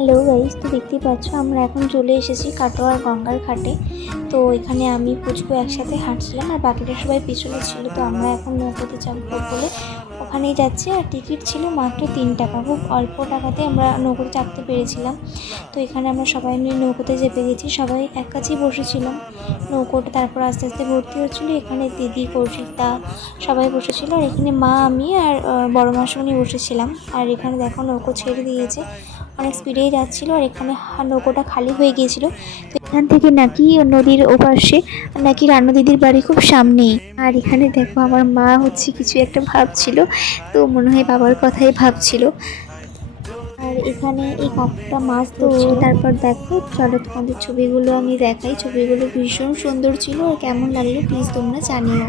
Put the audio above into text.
Hello guys, তো দেখতেই পাচ্ছ আমরা এখন চলে এসেছি কাটোয়ার গঙ্গার ঘাটে। তো এখানে আমি পুচকু একসাথে হাঁটছিলাম আর বাকিটা সবাই পিছনে ছিল। তো আমরা এখন নৌকোতে চাপবো বলে ওখানেই যাচ্ছি। আর টিকিট ছিল মাত্র 3 টাকা, খুব অল্প টাকাতে আমরা নৌকোতে চাপতে পেরেছিলাম। তো এখানে আমরা সবাই মিলে নৌকোতে চেপে গেছি, সবাই এক কাছেই বসেছিলাম নৌকোটা। তারপর আস্তে আস্তে ভর্তি হচ্ছিলো, এখানে দিদি কৌশিকদা সবাই বসেছিল। আর এখানে মা, আমি আর বড় মাসুমনি বসেছিলাম। আর এখানে দেখো নৌকো ছেড়ে দিয়েছে, অনেক স্পিডেই যাচ্ছিলো। আর এখানে নৌকোটা খালি হয়ে গিয়েছিল। তো এখান থেকে নাকি নদীর ওপাশে নাকি রানু দিদির বাড়ি খুব সামনেই। আর এখানে দেখো আমার মা হচ্ছে কিছু একটা ভাবছিল, তো মনে হয় বাবার কথাই ভাবছিল। আর এখানে এই কাকুটা মাছ ধরছিল। তারপর দেখো চলো তোমাদের ছবিগুলো আমি দেখাই। ছবিগুলো ভীষণ সুন্দর ছিল, আর কেমন লাগলো প্লিজ তোমরা জানিও।